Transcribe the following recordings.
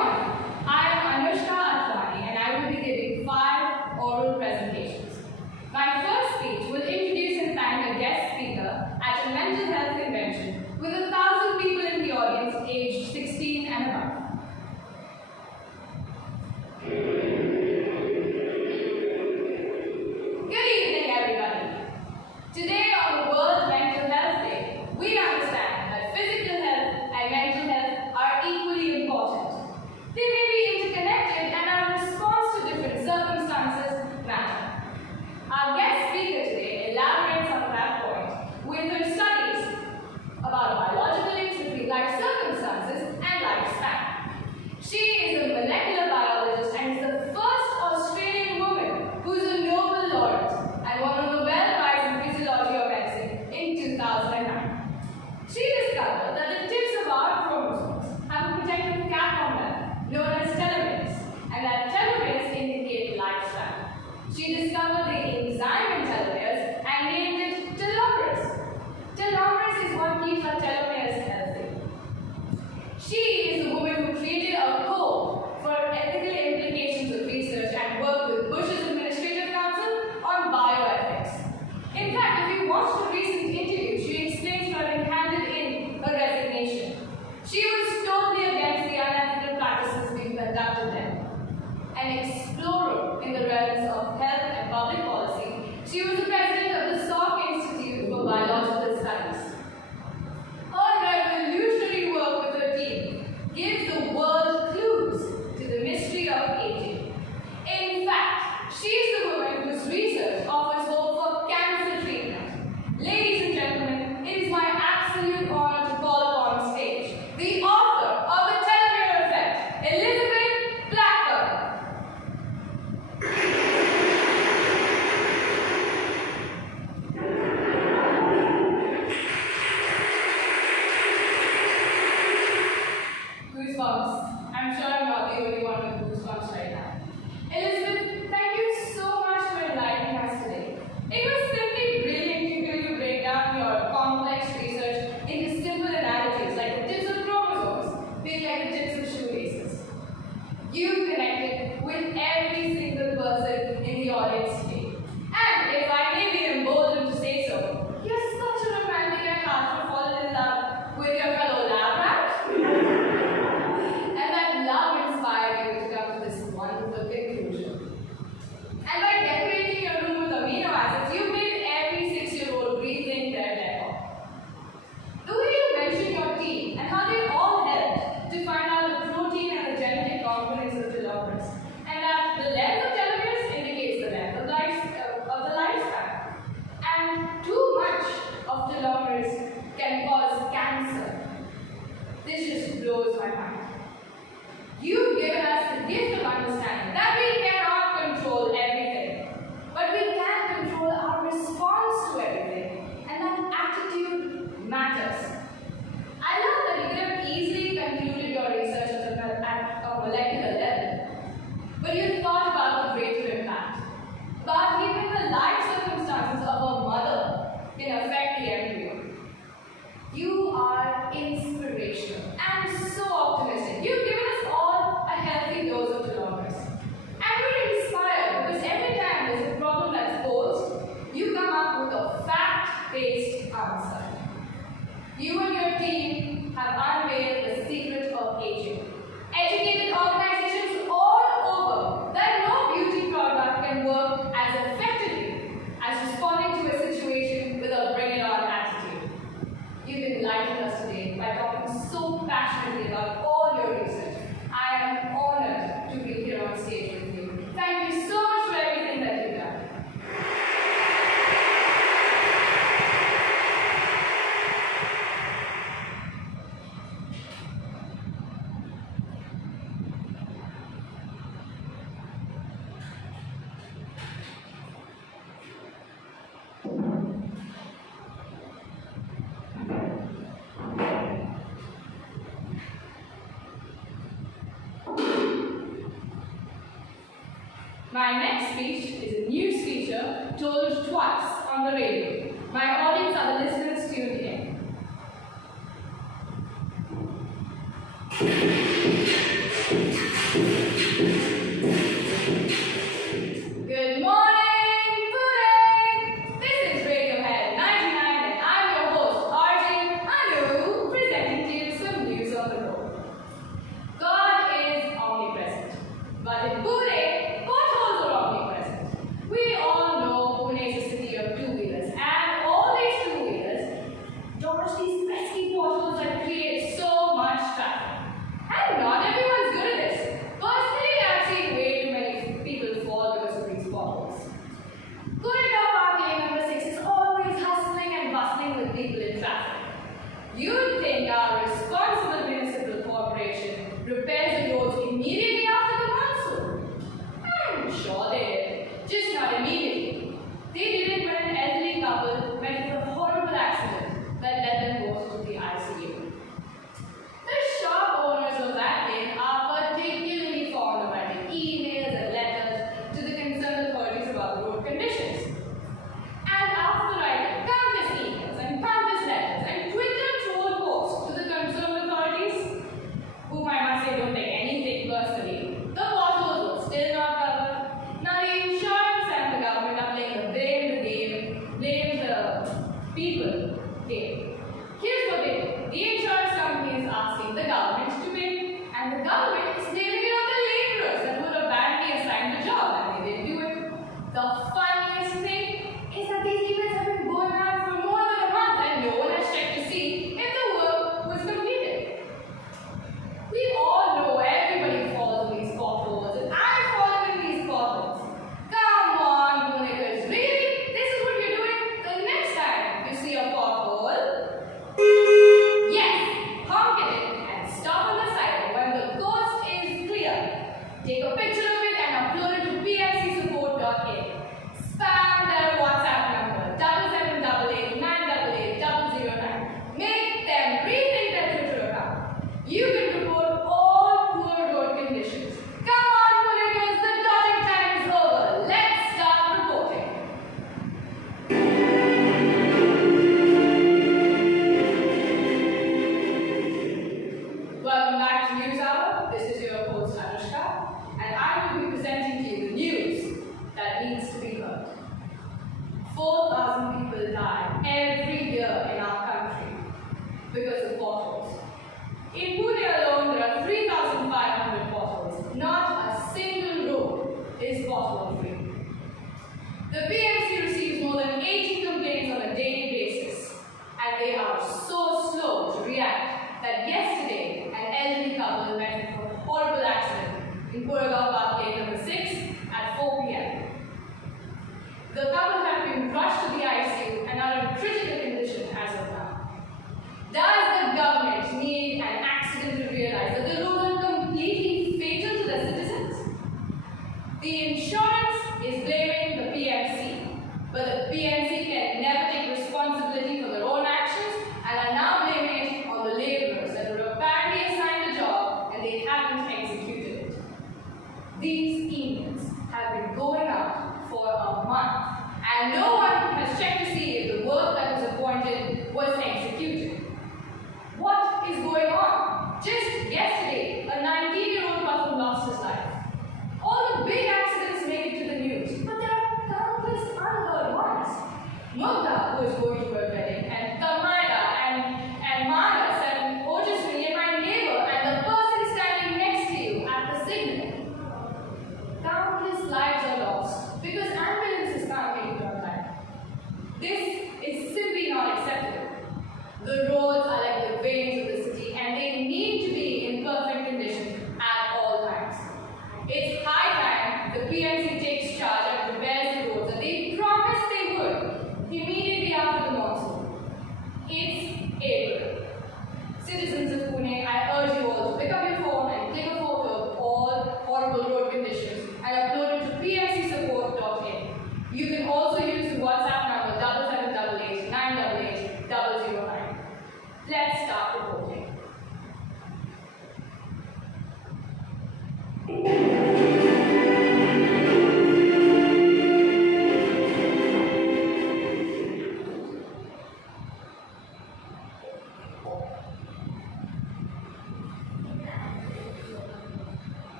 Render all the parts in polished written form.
morning. I am Anushka Athwani and I will be giving 5 oral presentations. My first speech will introduce and thank a guest speaker at a mental health convention with 1,000 people in the audience aged 16 and above. Good evening, everybody. Today on the World Mental Health Day, we understand that physical health and mental health are equally important. They may be interconnected and our response to different circumstances matter. Our guest speaker today elaborates on that point with her studies about biological links between life circumstances and lifespan. She is a molecular biologist and is the first Australian woman who is a Nobel laureate and won a Nobel Prize in Physiology or Medicine in 2009. She discovered that the tips of our chromosomes have a protective cap on them, known as telomeres, and that telomeres indicate lifespan. She discovered the enzyme in telomeres and named it telomerase. Telomerase is what keeps our telomeres healthy. She is the woman who created a code for ethical implications of research and worked with Bush's Administrative Council on bioethics. In fact, if you watched a recent interview, she explains for having handed in her resignation. She was totally against the unethical practices being conducted there. An explorer in the realms of health and public policy, she was the president of the Salk Institute for Biological Studies. Her revolutionary work with her team gives the world clues to the mystery of aging. In fact, she is the woman whose research offers hope for cancer treatment. Ladies and gentlemen, it is my absolute honor to call upon stage the author of The Telomere Effect, Elizabeth Blackburn. Goosebumps. I'm sure I'm not the only one with goosebumps right now. Elizabeth, thank you so much for enlightening us today. It was simply brilliant to hear you break down your complex research into simple analogies like the tips of chromosomes being like the tips of shoelaces. You've connected with every single person in the audience today. And if I may be emboldened to say so, you're such a romantic at heart for falling in love with your fellow lab rat. And that love inspired you to come to this wonderful conclusion. And by decorating your room with amino acids, you've made every 6-year-old rethink their decor. The way you mention your team and how they all helped to find out the protein and the genetic components of telomeres, and that the length of telomeres indicates the length of the lifespan, and too much of telomeres can cause cancer. This just blows my mind. You've given us the gift of understanding that we cannot control everything, but we can control our response to everything, and that attitude matters. I love that you could have easily concluded your research at a molecular level, but you thought about the greater impact, about even the life circumstances of a mother can affect the embryo. You are inspirational and so optimistic. You've given us all a healthy dose of telomeres. And we're inspired because every time there's a problem that's posed, you come up with a fact-based answer. You and your team have unveiled the secret of aging. Educated organizations all over that no beauty product can work as effectively as responding to a situation with a bring-it-on attitude. You've enlightened us today by talking so passionately about all your research. I am honored to be here on stage with you. Thank you so much for everything that you've done. My next speech is a news feature told twice on the radio. My audience are the listeners tuned in. This is your host Anushka, and I will be presenting to you the news that needs to be heard. 4,000 people die every year in our country because of potholes. In Pune alone, there are 3,500 potholes. Not a single road is pothole-free. The PMC receives more than 80 complaints on a daily basis, and they are so slow to react that yesterday an elderly couple met with a horrible accident in Puragaon Park Lane number 6 at 4 p.m. The couple have been rushed to the ICU and are in critical condition as of now. Does the government need an accident to realize that the roads are completely fatal to their citizens? The insurance is blaming the PMC, but the PMC can never take responsibility for their own actions and are now blaming it on the laborers that were apparently assigned the job and they haven't executed it. These emails have been going out for a month and no one has checked to see if the work that was appointed was executed. What is going on? Just yesterday, a 19-year-old couple lost his life. All the big accidents make it to the news, but there are countless unheard ones. Mugda, who is going to a wedding, and Tamaira, and Manas, and Ojaswini, and my neighbor, and the person standing next to you at the signal. Countless lives are lost because ambulances can't make it on time. This is simply not acceptable. The roads are like the veins of the city and they need to be in perfect condition at all times. It's high time the PMC takes charge and repairs the roads that they promised they would immediately after the monsoon. It's April. Citizens of Pune, I urge you all to pick up your phone and take a photo of all horrible road conditions and upload it to pmcsupport.in. You can also use the WhatsApp number 7788 988 009. Let's start reporting.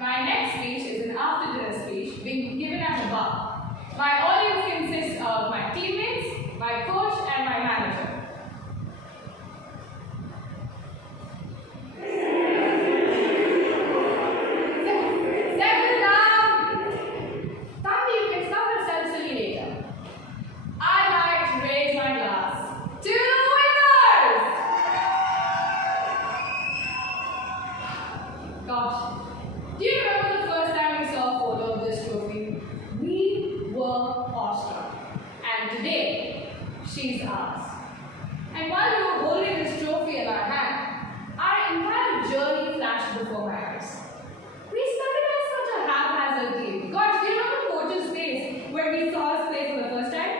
My next speech is an after-dinner speech being given at the bar. My audience consists of my teammates, my coach, and my manager. Settle down! Thambi, you can stop yourself silly later. I'd like to raise my glass to the winners! Gosh. Do you remember the first time we saw a photo of this trophy? We were awestruck. And today, she's ours. And while we were holding this trophy in our hand, our entire journey flashed before my eyes. We started as such a haphazard team. Gosh, do you know the coach's face when we saw us play for the first time?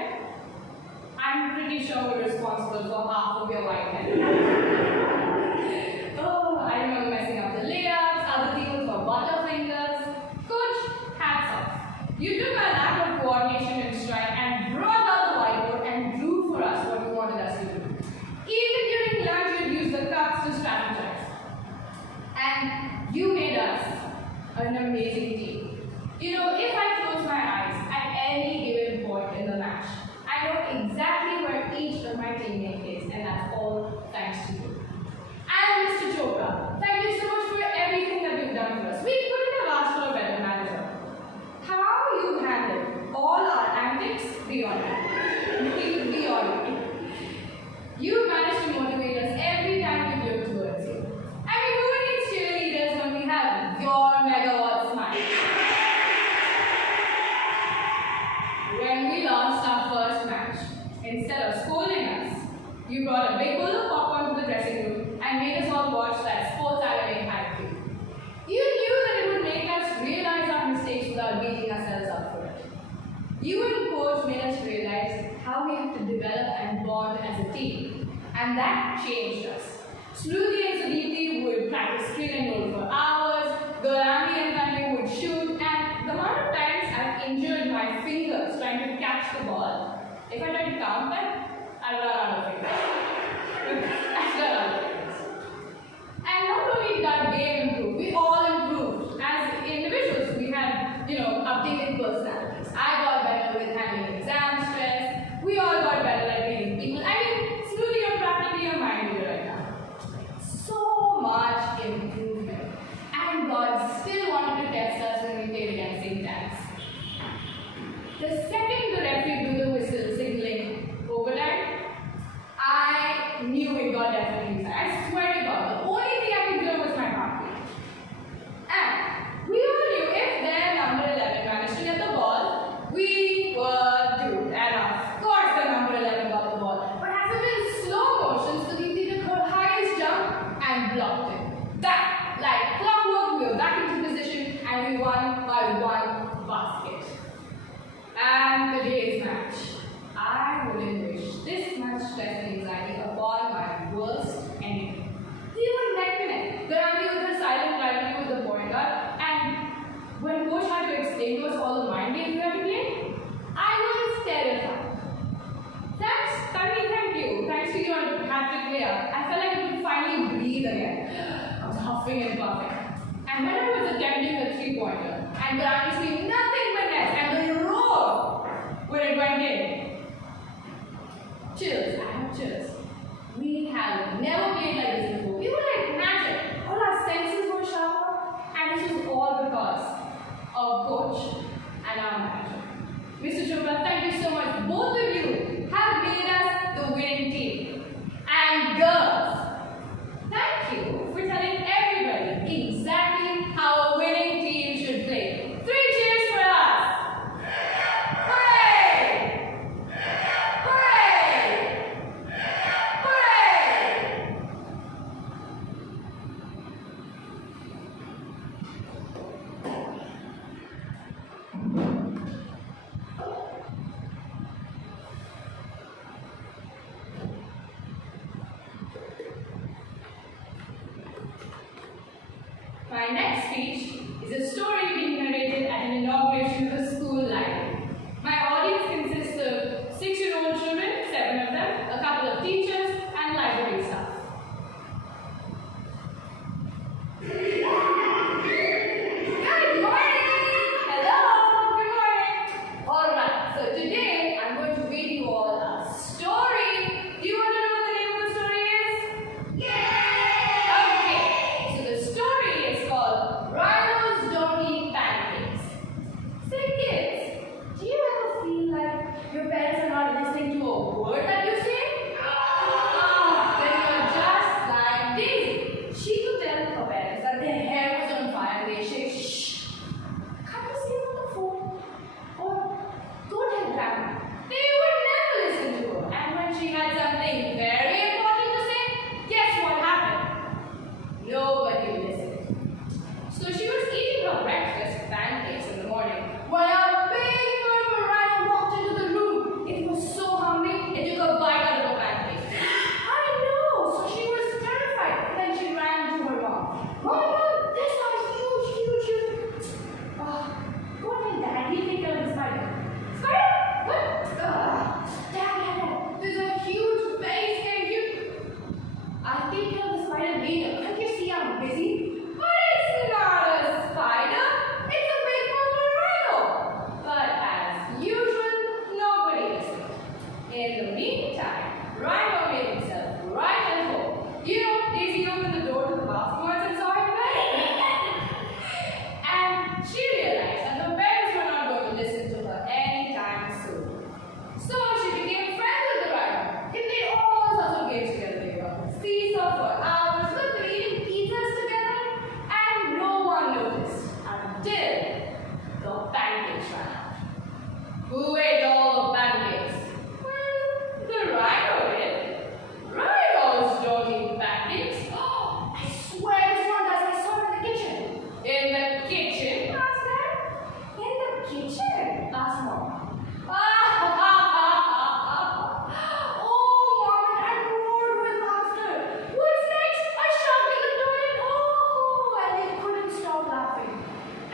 I'm pretty sure we're responsible for half of your white hair. Oh, I remember messing up the layouts, other people for butterfingers. Coach, hats off. You took our lack of coordination in stride and brought out the whiteboard and drew for us what you wanted us to do. Even during lunch, you'd use the cups to strategize. And you made us an amazing team. You know, if I close my eyes at any given point in the match, I know exactly where each of my teammates is, and that's all thanks to you. And Mr. Chopra, thank you so much for everything that you've done for us. We couldn't have asked for a better manager. How you handled all our antics beyond beyond me. You managed to motivate us every time we look towards you. I mean, who needs cheerleaders when we have your megawatt smile? When we lost our first match, instead of scolding us, you brought a big bowl of popcorn to the dressing room and made us all watch that sports anime hype. You knew that it would make us realize our mistakes without beating ourselves up for it. You and coach made us realize how we have to develop and bond as a team, and that changed us. Smruti and Sudipti would practice screen and roll for hours, Gaurami and Tanvi would shoot, and the amount of times I've injured my fingers trying to catch the ball, if I try to count them, I'll run out of fingers. I'll run out of fingers. and blocked it. That, like clockwork, we were back into position and we won by one basket. And the day's match. I wouldn't wish this much stress and anxiety upon my worst enemy. We were neck to neck. Garandi was a silent rivalry with the point guard, and when coach had to explain to us all the mind games we had to play, I was terrified. Thank you. Thanks to you and hat-trick player, I felt like I could finally breathe again. I was huffing and puffing. And when I was attempting the three-pointer, and Garandi screamed nothing but net, and the roar when it went in. Chills, I have chills. We have never played like this before. We were like magic. All our senses were sharper, and this was all because of coach and our manager. Mr. Chopra, thank you so much. Both of you have made us the winning team. And girls, thank you for telling everybody exactly how a winning team should play. 3 cheers for us! Hooray! Hooray! Hooray! My next speech is a story being narrated at an inauguration of a school library. My audience consists of 6-year-old children, 7 of them, a couple of teachers, and library staff. Good morning! Hello! Good morning! Alright, so today I'm going to read you all a story. Do you want to know what the name of the story is? Yeah! Okay, so the story is called Rhinos Don't Eat Pancakes. Say kids, do you ever feel like your parents are not listening to a word that you say? Then you're just like Daisy. She could tell her parents that their hair was on fire and they say, shh, can't you say on the phone? Or don't tell grandma. They would never listen to her. And when she had something very important to say, guess what happened? Nobody listened. So she was eating her breakfast, pancakes, in the morning, when a big purple rhino walked into the room. It was so hungry, it took a bite out of the pancake. I know, so she was terrified. Then she ran to her mom. Mom, there's a huge. Go tell Dad, he'll take care of the spider. Spider? What? Dad, there's a huge, very scary huge. I'll take care of the spider later. Can't you see I'm busy? But it's not a spider. It's a big purple rhino. But as usual, nobody listened. In the meantime, Rhino made himself right at home. You know, Daisy opened the door to the bathroom once and saw him there. And she realized that her parents were not going to listen to her anytime soon. So she became friends with the rhino. They played all sorts of games together. They were seesaw for hours, looked at eating pizzas together, and no one noticed until the pancakes ran out. Who ate all the pancakes? Well, the rhino did. Rhinos don't eat pancakes. Oh, I swear this one does. I saw it in the kitchen. In the kitchen? Asked Dad. In the kitchen? Asked Mom. Oh, Mom, I roared with laughter. What's next? I shouted in the toilet. Oh, and they couldn't stop laughing.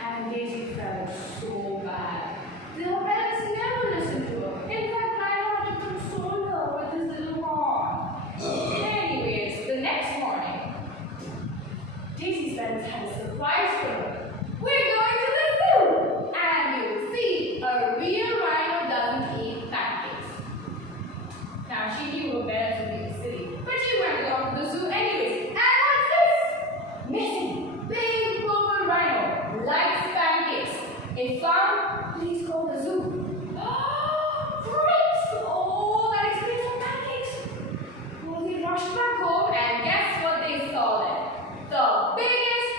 And Daisy felt so bad. Her parents never listened to her. In fact, Rhino had to console her with his little horn. Anyways, the next morning, Daisy's parents had a surprise for her. We're going to the zoo! And you'll see, a real rhino doesn't eat pancakes. Now, she knew her parents would be silly, but she went along to the zoo anyways. And what's this? Missing! Big purple rhino likes pancakes. If found, please call the zoo. Great! Oh, that explains the pancakes. Well, they rushed back home and guess what they saw there? The biggest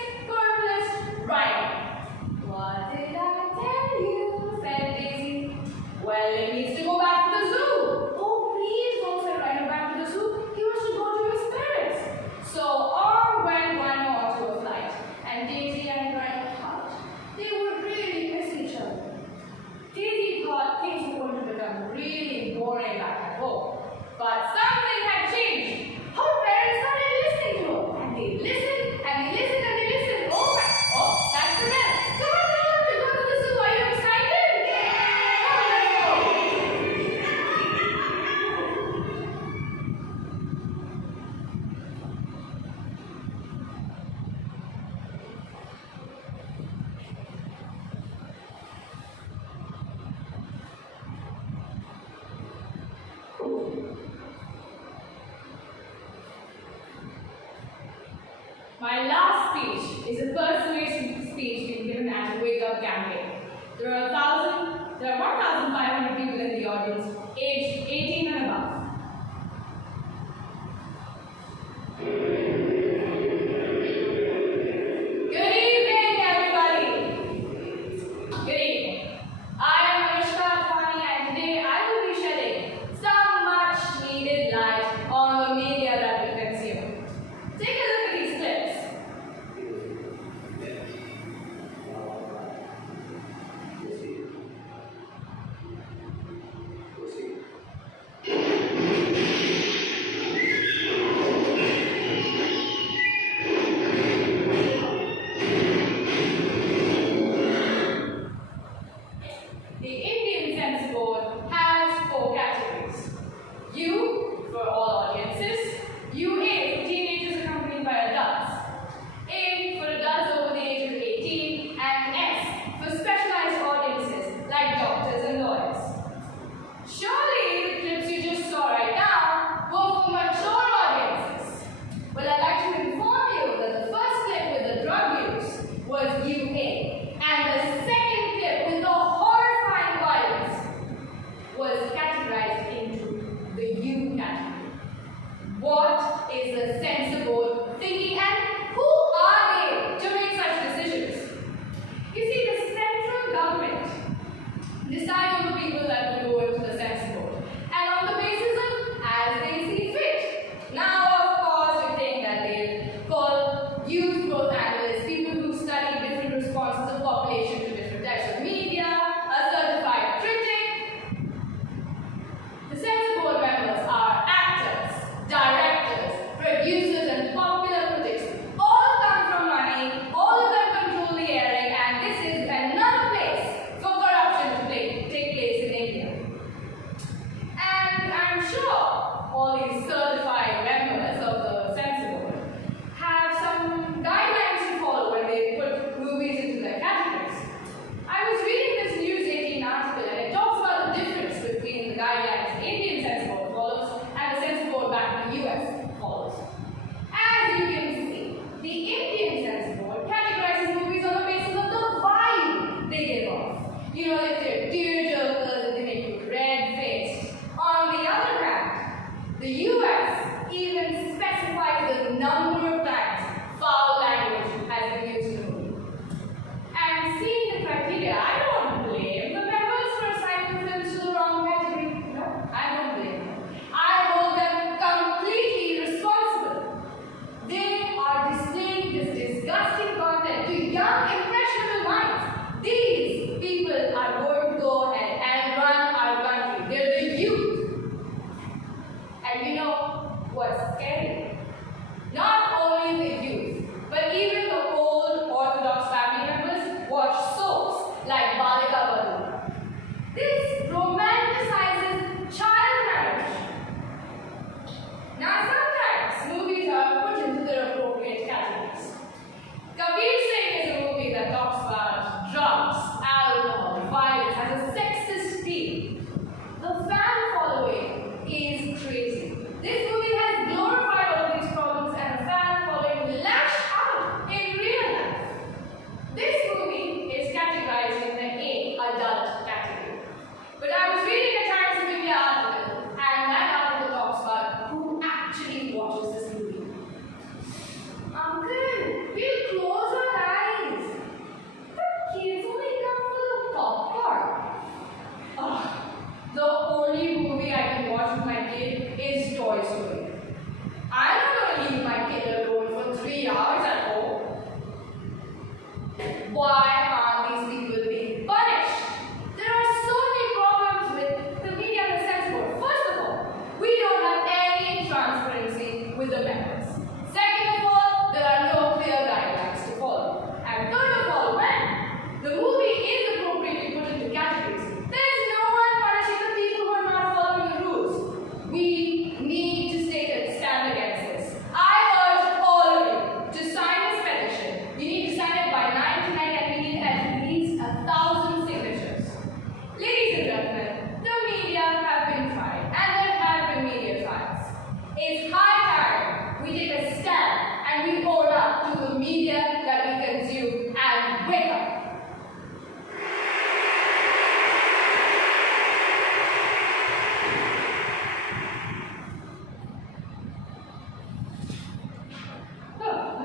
My last speech is a persuasive speech being given at a wake-up campaign. There are 1,500 people in the audience, aged 18 and above. Good evening, everybody. Good evening. I am Anushka, Athwani, and today I will be shedding some much-needed light on the media that we consume. Take a look at these clips. The Indian Census Board has 4 categories. U for all audiences, UA for teenagers accompanied by adults, A for adults over the age of 18, and S for specialized audiences like doctors and lawyers. Surely the clips you just saw right now were for mature audiences. Well, I'd like to inform you that the first clip with the drug use was UA, and the second clip with the horrifying violence was categorized into the U category. What is the Censor Board thinking, and who are they to make such decisions? You see, the central government decides on the people that will go into the Censor Board, and on the basis of as they see fit. Now, of course, you think that they'll call youth growth analysts, people who study different responses of population to different types of media, a certified critic. The Censor Board members are actors, directors, producers, and popular critics. All come from money, all of them control the airing, and this is another place for corruption to take place in India. And I'm sure all these certified members of the Censor Board have some guidelines to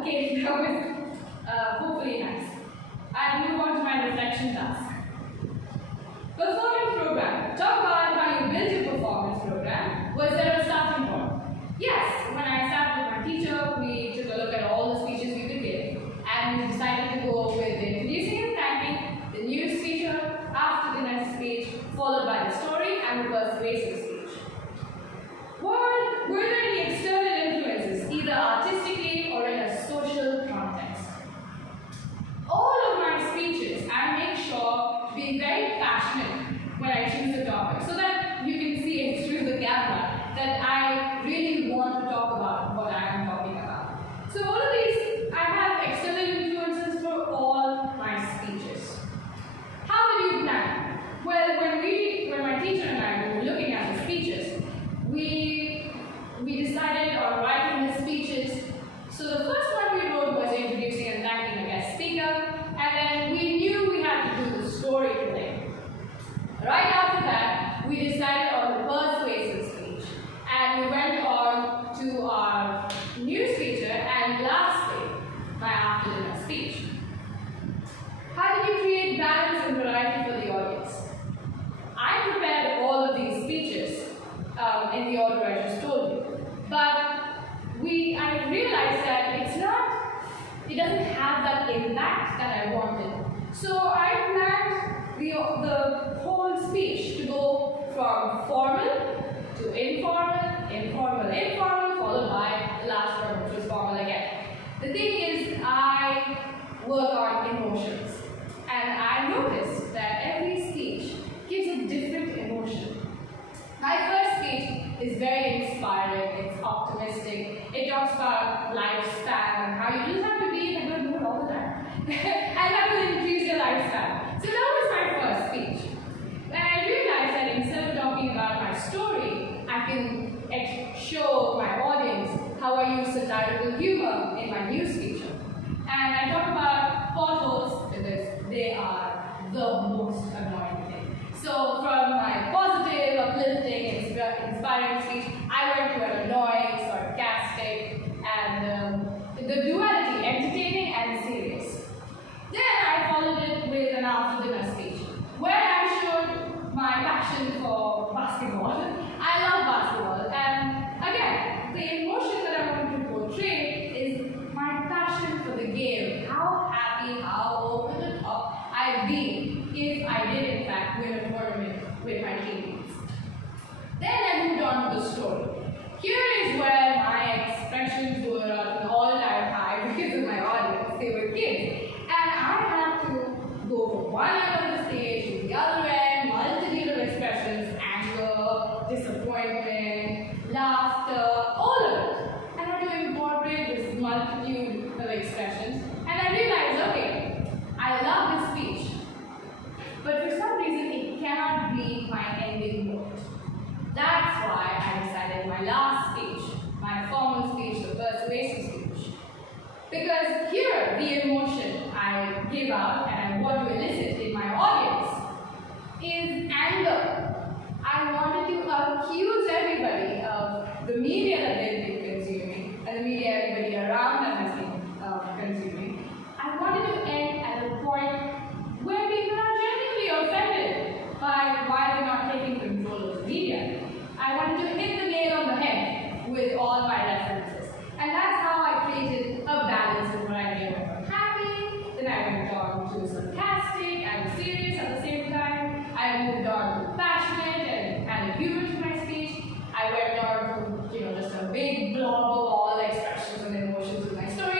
Okay, that was hopefully nice. I move on to my reflection task. Performance program. Talk about how you build your performance program. Was there a starting point? Yes, when I sat with my teacher, we took a look at all the speeches we could give, and we decided to go with introducing and thanking, the news feature, after dinner speech, followed by the story and the persuasive speech. Were there any external influences, either artistically or in a social context? All of my speeches, I make sure to be very passionate when I choose a topic, so that you can see it through the camera that I really want to talk about what I am talking about. So all of these, I have external influences for all my speeches. How did you plan? Well, when my teacher and I were looking at the speeches, we decided on writing the speeches. So the first one we wrote was introducing and thanking a guest speaker, and then we knew we had to do the storytelling. Right after that, we decided on the persuasive speech, and we went on to our news feature, and lastly, my after-dinner speech. How did you create balance and variety for the audience? I prepared all of these speeches in the order I just told you, but I realized that it doesn't have that impact that I wanted. So I planned the whole speech to go from formal to informal, informal, followed by the last one, which was formal again. The thing is, I work on emotions, and I noticed that every speech gives a different emotion. My first speech is very inspiring, it's optimistic, it talks about lifespan and how you just have to be in a good mood all the time. And that will increase your lifespan. So that was my first speech. And I realized that instead of talking about my story, I can show my audience how I use satirical humor in my news feature. And I talk about potholes because they are the most annoying thing. So from my positive, uplifting, inspiring speech, I went to an annoying, sarcastic, and the duality, entertaining and serious. Then I followed it with an after-dinner speech, where I showed my passion for basketball. I love basketball, and again, the emotion that I wanted to portray is my passion for the game. How happy, how over the top I'd be if I did in fact win a tournament with my teammates. Then I moved on to the story. Here is where my expressions were at an all-time high because of my audience. They were kids. And I had to go from one end of the stage to the other end, multitude of expressions, anger, disappointment, laughter, all of it. And I had to incorporate this multitude of expressions. And I realized, okay, I love this speech, but for some reason it cannot be my ending note. That's why I decided my last speech, my formal speech, the persuasive speech. Because here, the emotion I give out and I want to elicit in my audience is anger. I wanted to accuse everybody of the media that they've been consuming and the media everybody around them has been consuming. I wanted to end at a point where people are genuinely offended by why they're not taking control of the media. I wanted to hit the nail on the head with all my references. And that's how I created a balance in what I went from happy, then I went on to sarcastic and serious at the same time. I moved on to passionate and added humor to my speech. I went on to, just a big blob of all expressions and emotions with my story.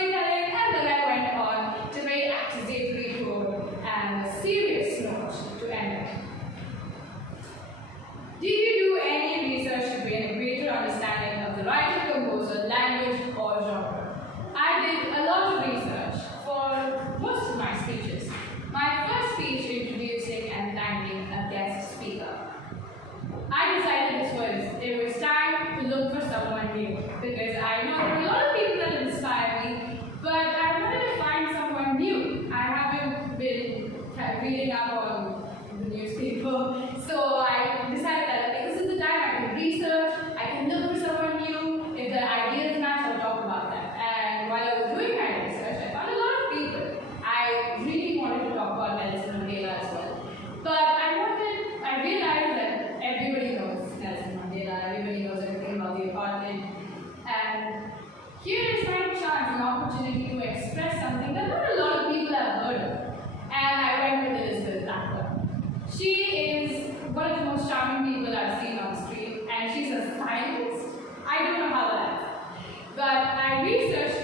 something that not a lot of people have heard of. And I went with Elizabeth Athwani. She is one of the most charming people I've seen on the street, and she's a scientist. I don't know how that is. But I researched,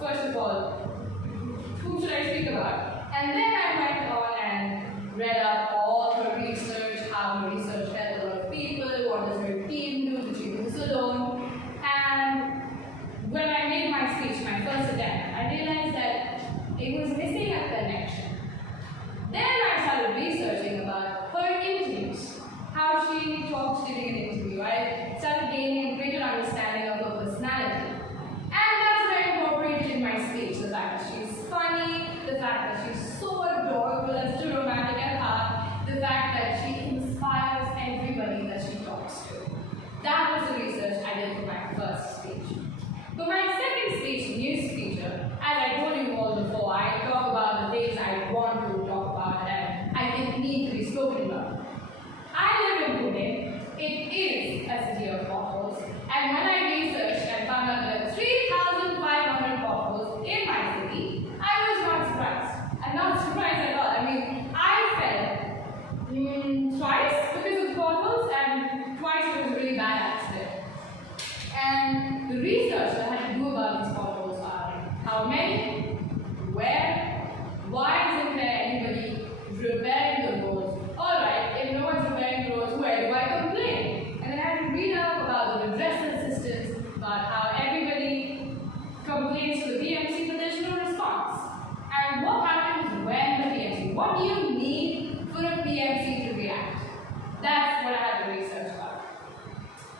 first of all, who should I speak about? And then I went on and read up all her research, how her research helped a lot of people, what does her team do, did she do this alone? And when I made my speech, my first attempt, I realized that it was missing a connection. Then I started researching about her interviews, how she talks during an interview. I started gaining a greater understanding of her personality. And that's what I incorporated in my speech, the fact that she's funny, the fact that she's so adorable and so romantic at heart, the fact that she inspires everybody that she talks to. That was the research I did for my first speech. For my second speech, news feature, as I told you all before, I talk about the things I want to talk about and I think need to be spoken about. I live in Pune. It is a city of potholes. And when I researched and found out that 3,500 potholes in my city, I was not surprised. I'm not surprised at all. I mean, I fell twice because of potholes, and twice it was a really bad accident. And the research that I had to do about these potholes are how many, where, why isn't there anybody repairing the roads? Alright, if no one's repairing the roads, where do I complain? And then I had to read up about the redressal systems, about how everybody complains to the BMC, but there's no response. And what happens when the BMC? What do you need for a BMC to react? That's what I had to research about.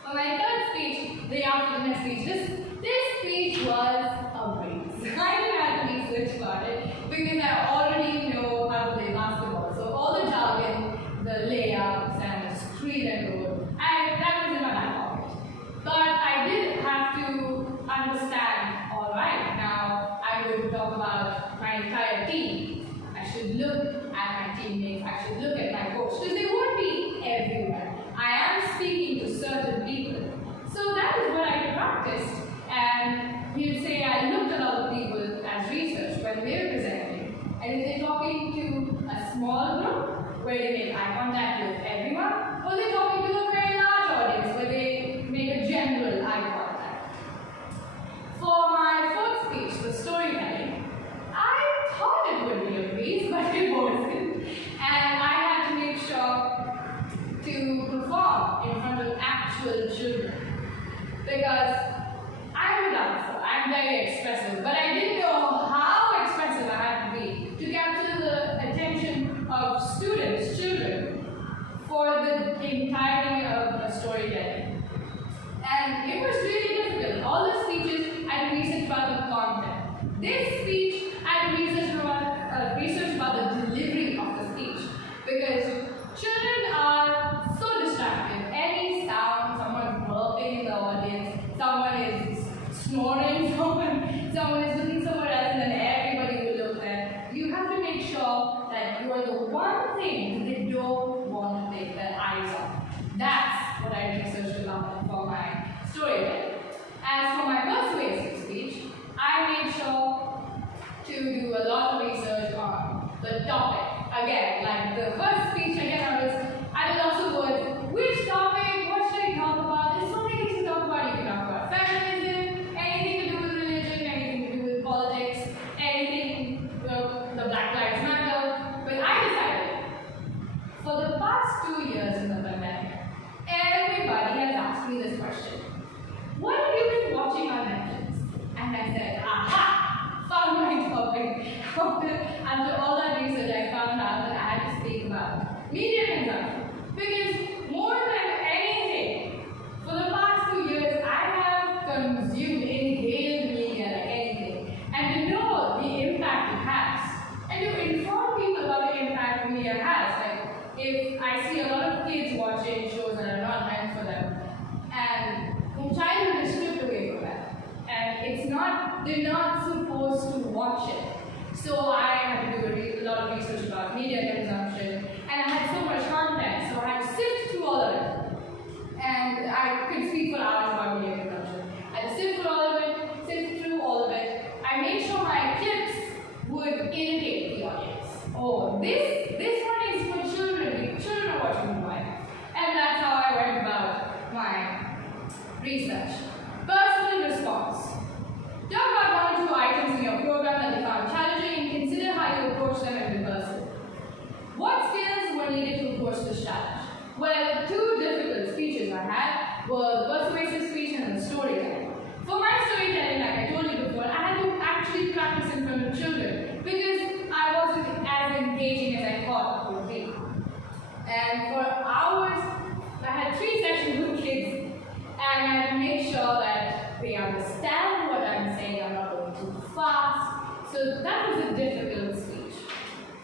For my third speech, the after speech, this speech was a breeze. I didn't have to research about it because I already know how to play basketball. So all the jargon, the layouts and the screen and road, that was in my back pocket. But I did have to understand, alright, now I will talk about my entire team. I should look at my teammates, I should look at my coach, because they won't be everywhere. I am speaking to certain people. So that is what I practiced. And you'd say I looked at other people as research when they were presenting. And if they're talking to a small group where they make eye contact with everyone, or they're talking to a very large audience where they make a general eye contact. For my fourth speech, the storytelling, I thought it would be a breeze, but it wasn't. And I had to make sure to perform in front of actual children. Because I'm a dancer, I'm very expressive, but I didn't know how expressive I had to be to capture the attention of students, children, for the entirety of the storytelling. And it was really difficult. All the speeches, I had research about the content. This speech, I had research about the delivery of the speech. Because children are so distracted. Any sound, someone burping in the audience, someone is snoring, someone is looking somewhere else, and then everybody will look there. You have to make sure that you are the one thing they don't want to take their eyes off. That's what I researched about for my storytelling. As for my persuasive speech, I made sure to do a lot of research on the topic. Again, like the first speech, I will also go with which topic, what should I talk about? There's so many things to talk about. You can talk about feminism, anything to do with religion, anything to do with politics, anything, the Black Lives Matter. But I decided, for the past 2 years in the pandemic, everybody has asked me this question. What have you been watching on Netflix? And I said, aha! Found my topic. After all that research, I found out that I had to speak about media consumption. Because more than anything, for the past 2 years, I have consumed, inhaled media like anything. And to know the impact it has. And to inform people about the impact media has. Like, if I see a lot of kids watching shows that are not meant for them, and their childhood is stripped away from them. And they're not supposed to watch it. So I had to do a lot of research about media consumption, and I had so much content, so I had to sift through all of it. And I could speak for hours about media consumption. I had to sift through all of it, I made sure my clips irritate the audience. Oh, this one is for children. The children are watching the movie. And that's how I went about my research. Personal response. Talk about 1 or 2 items in your program that you found challenging and consider how you approach them in rehearsal. What skills were needed to approach this challenge? Well, 2 difficult speeches I had were the persuasive speech and the storytelling. For my storytelling, like I told you before, I had to actually practice in front of children because I wasn't as engaging as I thought it would be. And for hours, I had 3 sessions with kids, and I had to make sure that they understand what I'm saying, I'm not going too fast. So that was a difficult speech.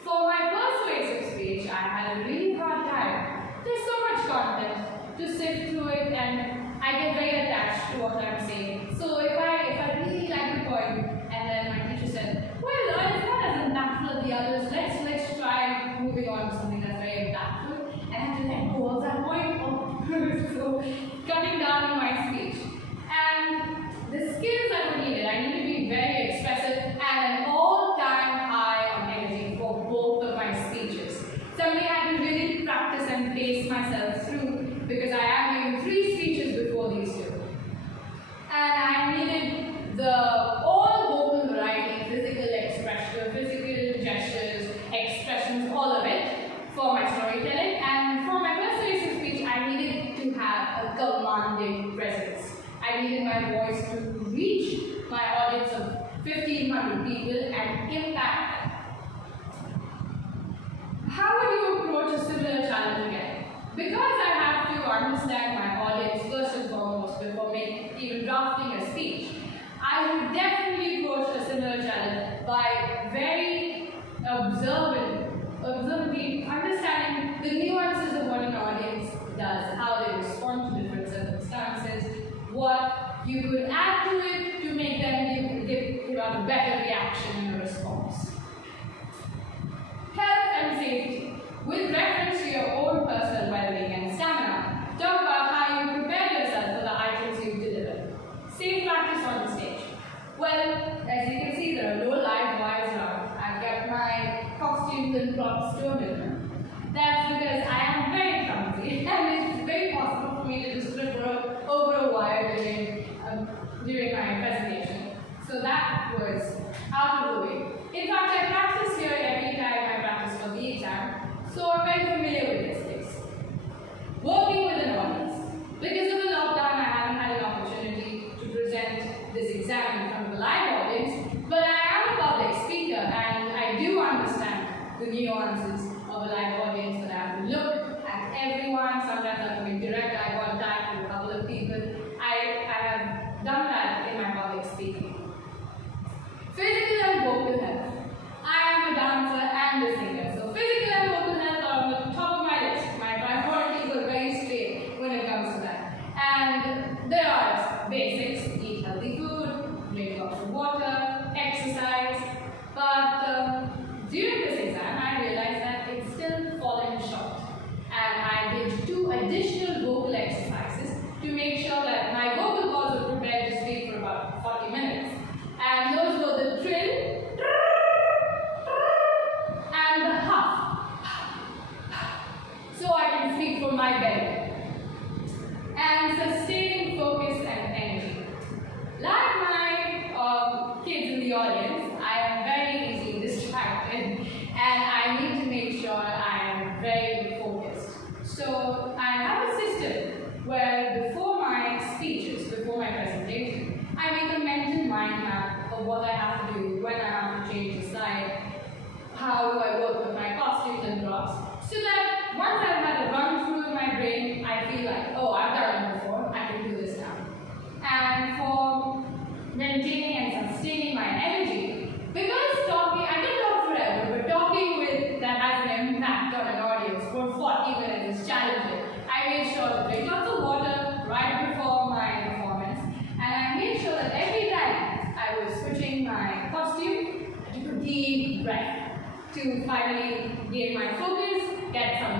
For my persuasive speech, I had a really hard time. There's so much content to sift through it, and I get very attached to what I'm saying. So if I really like the point, and then my teacher said, well, it's not as impactful as the others, let's try moving on to something that's very impactful, and I had to let go of that point. So cutting down my speech. And the skills that were needed, I need to be very expressive and an all-time high on energy for both of my speeches. Something I had to really practice and pace myself through because I am doing 3 speeches before these 2. And I needed the all vocal variety, physical expression, physical gestures, expressions, all of it for my storytelling. And for my persuasive speech, I needed to have a commanding presence. I needed my voice to reach my audience of 1,500 people and impact them. How would you approach a similar challenge again? Because I have to understand my audience first and foremost before even drafting a speech, I would definitely approach a similar challenge by very observantly understanding the nuances of what an audience does, how they respond to different circumstances, what you could add to it to make them give out a better reaction in a response. Health and safety. With reference to your own personal well-being and stamina, talk about how you prepare yourself for the items you deliver. Safe practice on the stage. Well, as you can see, there are no live wires around. I've got my costumes and props to a minimum. That's because I am very clumsy and it's very possible for me to just trip over a wire during my presentation. So that was out of the way. In fact, I practice here every time I practice for the exam, so I'm very familiar with this space. Working with an audience. Because of the lockdown, I haven't had an opportunity to present this exam in front of a live audience, but I am a public speaker and I do understand the nuances of a live audience, that I have to look at everyone. Sometimes I have to make direct eye contact with a couple of people. I have done that in my public speaking. Physical and vocal health. I am a dancer and a singer, so physical and vocal health are on the top of my list. My priorities are very straight when it comes to that. And there are basics: eat healthy food, drink lots of water, exercise. But during this exam, I realized that it's still falling short. And I did 2 additional vocal exercises to make sure that my vocal cords were prepared to speak for about 40 minutes. And those were the trill and the huff, so I can speak from my belly. And sustaining focus and energy. Like my kids in the audience, I am very easily distracted and I need to make sure I am very focused. So I have a system where before my speeches, before my presentation, I make a mental mind map of what I have to do, when I have to change the slide, how do I work with my costumes and props, so that once I've had a run through in my brain, I feel like, oh, I've done it before, I can do this now. And for maintaining and sustaining my energy, because talking, I can talk forever, but talking that has an impact on an audience for 40 minutes is challenging. I made sure to drink lots of water right before my performance, and I made sure that every time I was switching my costume, I took a deep breath to finally gain my focus, get some